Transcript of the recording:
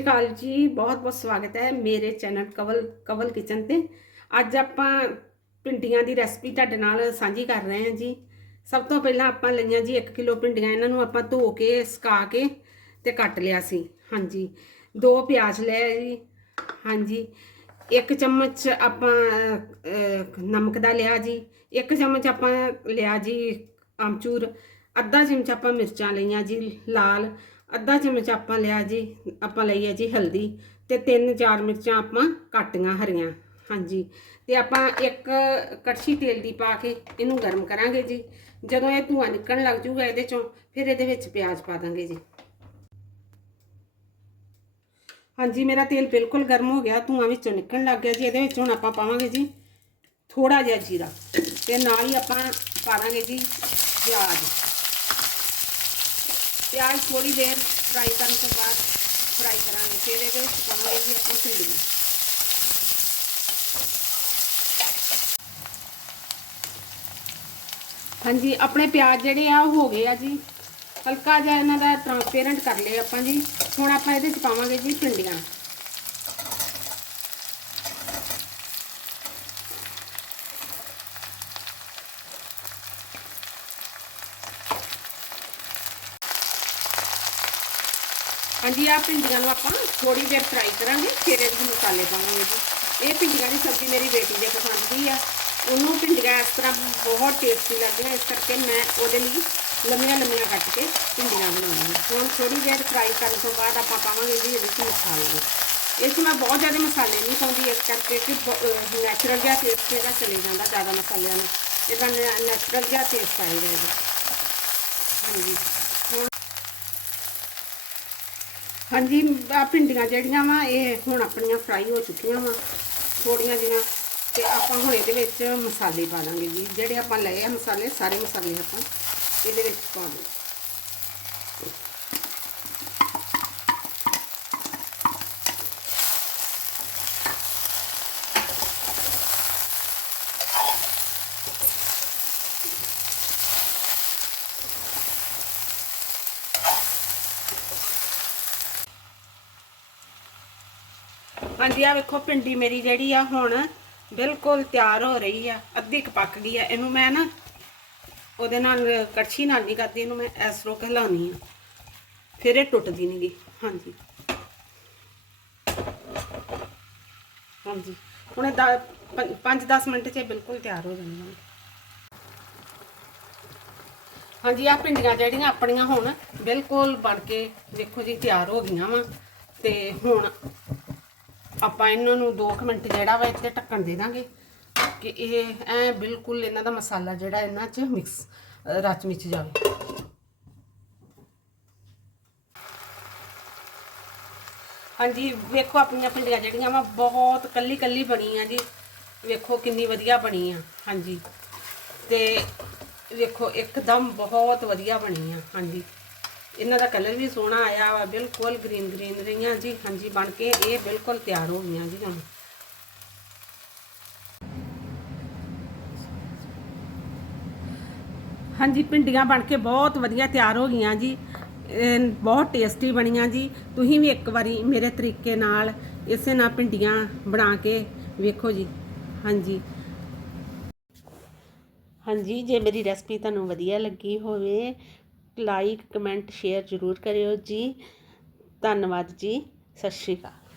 ਸ਼੍ਰੀ ਅਕਾਲ ਜੀ, ਬਹੁਤ ਬਹੁਤ ਸਵਾਗਤ ਹੈ ਮੇਰੇ ਚੈਨਲ ਕਵਲ ਕਵਲ ਕਿਚਨ ਤੇ। ਅੱਜ ਆਪਾਂ ਭਿੰਡੀਆਂ ਦੀ ਰੈਸਪੀ ਤੁਹਾਡੇ ਨਾਲ ਸਾਂਝੀ ਕਰ ਰਹੇ ਹਾਂ ਜੀ। ਸਭ ਤੋਂ ਪਹਿਲਾਂ ਆਪਾਂ ਲਈਆਂ ਜੀ 1 ਕਿਲੋ ਭਿੰਡੀਆਂ, ਇਹਨਾਂ ਨੂੰ ਆਪਾਂ ਧੋ ਕੇ, ਸੁਕਾ ਕੇ ਤੇ ਕੱਟ ਲਿਆ ਸੀ। ਹਾਂਜੀ, ਦੋ ਪਿਆਜ਼ ਲਿਆ ਜੀ। ਹਾਂਜੀ, ਇੱਕ ਚਮਚ ਆਪਾਂ ਨਮਕ ਦਾ ਲਿਆ ਜੀ। ਇੱਕ ਚਮਚ ਆਪਾਂ ਲਿਆ ਜੀ ਆਮਚੂਰ। ਅੱਧਾ ਚਮਚ ਆਪਾਂ ਮਿਰਚਾਂ ਲਈਆਂ ਜੀ, ਲਾਲ। ਅੱਧਾ ਚਮਚ ਆਪਾਂ ਲਿਆ ਜੀ, ਆਪਾਂ ਲਈ ਹੈ ਜੀ ਹਲਦੀ ਤੇ ਤਿੰਨ ਚਾਰ ਮਿਰਚਾਂ ਆਪਾਂ ਕੱਟੀਆਂ ਹਰੀਆਂ, ਹਾਂਜੀ। ਤੇ ਆਪਾਂ ਇੱਕ ਕੜਛੀ ਤੇਲ ਦੀ ਪਾ ਕੇ ਇਹਨੂੰ ਗਰਮ ਕਰਾਂਗੇ ਜੀ। ਜਦੋਂ ਇਹ ਧੂਆਂ ਨਿਕਲਣ ਲੱਗ ਜੂਗਾ ਇਹਦੇ ਚੋਂ, ਫਿਰ ਇਹਦੇ ਵਿੱਚ ਪਿਆਜ਼ ਪਾ ਦਾਂਗੇ ਜੀ। ਹਾਂਜੀ, ਮੇਰਾ ਤੇਲ ਬਿਲਕੁਲ ਗਰਮ ਹੋ ਗਿਆ, ਧੂਆਂ ਵਿੱਚੋਂ ਨਿਕਲਣ ਲੱਗ ਗਿਆ ਜੀ। ਇਹਦੇ ਵਿੱਚ ਹੁਣ ਆਪਾਂ ਪਾਵਾਂਗੇ ਜੀ ਥੋੜਾ ਜਿਹਾ ਜੀਰਾ ਤੇ ਨਾਲ ਹੀ ਆਪਾਂ ਪਾ ਦਾਂਗੇ ਜੀ ਪਿਆਜ਼। ਪਿਆਜ਼ ਥੋੜੀ ਦੇਰ ਫਰਾਈ ਕਰਨ ਤੋਂ ਬਾਅਦ ਫਰਾਈ ਕਰਾਂਗੇ। ਫਿਰ ਇਹਦੇ ਵਿੱਚ ਪਾਵਾਂਗੇ ਜੀ ਆਪਾਂ ਭਿੰਡੀਆਂ ਹਾਂਜੀ, ਆਪਣੇ ਪਿਆਜ਼ ਜਿਹੜੇ ਆ, ਉਹ ਹੋ ਗਏ ਆ ਜੀ। ਹਲਕਾ ਜਿਹਾ ਇਹਨਾਂ ਦਾ ਟ੍ਰਾਂਸਪੇਰੈਂਟ ਕਰ ਲਏ ਆਪਾਂ ਜੀ। ਹੁਣ ਆਪਾਂ ਇਹਦੇ ਵਿੱਚ ਪਾਵਾਂਗੇ ਜੀ ਭਿੰਡੀਆਂ। ਹਾਂਜੀ ਆ ਭਿੰਡੀਆਂ ਨੂੰ ਆਪਾਂ ਥੋੜੀ ਦੇਰ ਫਰਾਈ ਕਰਾਂਗੇ, ਫਿਰ ਇਹਦੇ ਵਿੱਚ ਮਸਾਲੇ ਪਾਵਾਂਗੇ ਜੀ। ਇਹ ਭਿੰਡੀਆਂ ਦੀ ਸਬਜ਼ੀ ਮੇਰੀ ਬੇਟੀ ਦੇ ਪਸੰਦ ਦੀ ਆ। ਉਹਨੂੰ ਭਿੰਡੀਆਂ ਇਸ ਤਰ੍ਹਾਂ ਬਹੁਤ ਟੇਸਟੀ ਲੱਗਦੀਆਂ, ਇਸ ਕਰਕੇ ਮੈਂ ਉਹਦੇ ਲਈ ਲੰਮੀਆਂ ਲੰਮੀਆਂ ਕੱਟ ਕੇ ਭਿੰਡੀਆਂ ਬਣਾਉਣੀਆਂ ਹੁਣ ਥੋੜੀ ਦੇਰ ਫਰਾਈ ਕਰਨ ਤੋਂ ਬਾਅਦ ਆਪਾਂ ਪਾਵਾਂਗੇ ਜੀ ਇਹਦੇ ਵਿੱਚ ਮਸਾਲੇ। ਇਸ ਮੈਂ ਬਹੁਤ ਜ਼ਿਆਦਾ ਮਸਾਲੇ ਨਹੀਂ ਪਾਉਂਦੀ, ਇਸ ਕਰਕੇ ਕਿ ਨੈਚੁਰਲ ਜਿਹਾ ਟੇਸਟ ਇਹਦਾ ਚਲੇ ਜਾਂਦਾ ਜ਼ਿਆਦਾ ਮਸਾਲਿਆਂ ਨੂੰ। ਇਹਦਾ ਨੈਚੁਰਲ ਜਿਹਾ ਟੇਸਟ ਆਏਗਾ ਇਹਦਾ ਹਾਂਜੀ ਹੁਣ ਹਾਂਜੀ, ਆ ਭਿੰਡੀਆਂ ਜਿਹੜੀਆਂ ਵਾ, ਇਹ ਹੁਣ ਆਪਣੀਆਂ ਫਰਾਈ ਹੋ ਚੁੱਕੀਆਂ ਵਾ। ਥੋੜੀਆਂ ਜਿਹੀਆਂ। ਤੇ ਆਪਾਂ ਹੁਣ ਇਹਦੇ ਵਿੱਚ ਮਸਾਲੇ ਪਾ ਦਾਂਗੇ ਜੀ। ਜਿਹੜੇ ਆਪਾਂ ਲਏ ਆ ਮਸਾਲੇ, ਸਾਰੇ ਮਸਾਲੇ ਆਪਾਂ ਇਹਦੇ ਵਿੱਚ ਪਾ ਦੇ ਹਾਂਜੀ ਆ ਵੇਖੋ ਭਿੰਡੀ ਮੇਰੀ ਜਿਹੜੀ ਆ ਹੁਣ ਬਿਲਕੁਲ ਤਿਆਰ ਹੋ ਰਹੀ ਆ, ਅੱਧੀ ਕੁ ਪੱਕ ਗਈ ਆ। ਇਹਨੂੰ ਮੈਂ ਨਾ ਉਹਦੇ ਨਾਲ ਕੜਛੀ ਨਾਲ ਨਹੀਂ ਕਰਦੀ, ਇਹਨੂੰ ਮੈਂ ਇਸ ਰੋਕ ਹਿਲਾਉਣੀ ਆ। ਫਿਰ ਇਹ ਟੁੱਟਦੀ ਨਹੀਂ ਗੀ ਹਾਂਜੀ। ਹਾਂਜੀ। ਹੁਣ ਇਹ 5-10 ਮਿੰਟ 'ਚ ਇਹ ਬਿਲਕੁਲ ਤਿਆਰ ਹੋ ਜਾਣੀਆਂ ਹਾਂਜੀ ਆ ਭਿੰਡੀਆਂ ਜਿਹੜੀਆਂ ਆਪਣੀਆਂ ਹੁਣ ਬਿਲਕੁਲ ਬਣ ਕੇ ਦੇਖੋ ਜੀ ਤਿਆਰ ਹੋ ਗਈਆਂ ਵਾ। ਤੇ ਹੁਣ ਆਪਾਂ ਇਹਨਾਂ ਨੂੰ 2 ਮਿੰਟ ਜਿਹੜਾ ਵਾ ਇੱਥੇ ਢੱਕਣ ਦੇ ਦਾਂਗੇ ਕਿ ਇਹ ਐ ਬਿਲਕੁਲ ਇਹਨਾਂ ਦਾ ਮਸਾਲਾ ਜਿਹੜਾ ਇਹਨਾਂ 'ਚ ਮਿਕਸ ਰਚ ਵਿੱਚ ਜਾਵੇ। ਹਾਂਜੀ, ਵੇਖੋ ਆਪਣੀਆਂ ਭਿੰਡੀਆਂ ਜਿਹੜੀਆਂ ਵਾ ਬਹੁਤ ਕੱਲੀ ਕੱਲੀ ਬਣੀ ਆ ਜੀ। ਵੇਖੋ ਕਿੰਨੀ ਵਧੀਆ ਬਣੀ ਆ ਹਾਂਜੀ। ਤੇ ਵੇਖੋ, ਇੱਕਦਮ ਬਹੁਤ ਵਧੀਆ ਬਣੀ ਆ ਹਾਂਜੀ। ਇਹਨਾਂ ਦਾ ਕਲਰ ਵੀ ਸੋਹਣਾ ਆਇਆ ਵਾ, ਬਿਲਕੁਲ ਗ੍ਰੀਨ ਗ੍ਰੀਨ ਰਹੀਆਂ ਜੀ। ਹਾਂਜੀ, ਬਣ ਕੇ ਇਹ ਬਿਲਕੁਲ ਤਿਆਰ ਹੋ ਗਈਆਂ ਜੀ ਹੁਣ। ਹਾਂਜੀ, ਭਿੰਡੀਆਂ ਬਣ ਕੇ ਬਹੁਤ ਵਧੀਆ ਤਿਆਰ ਹੋ ਗਈਆਂ ਜੀ। ਇਹ ਬਹੁਤ ਟੇਸਟੀ ਬਣੀਆਂ ਜੀ। ਤੁਸੀਂ ਵੀ ਇੱਕ ਵਾਰੀ ਮੇਰੇ ਤਰੀਕੇ ਨਾਲ ਇਸੇ ਨਾਲ ਭਿੰਡੀਆਂ ਬਣਾ ਕੇ ਵੇਖੋ ਜੀ। ਹਾਂਜੀ। ਹਾਂਜੀ, ਜੇ ਮੇਰੀ ਰੈਸਪੀ ਤੁਹਾਨੂੰ ਵਧੀਆ ਲੱਗੀ ਹੋਵੇ ਲਾਈਕ ਕਮੈਂਟ ਸ਼ੇਅਰ ਜ਼ਰੂਰ ਕਰਿਓ ਜੀ। ਧੰਨਵਾਦ ਜੀ। ਸਤਿ ਸ਼੍ਰੀ ਅਕਾਲ।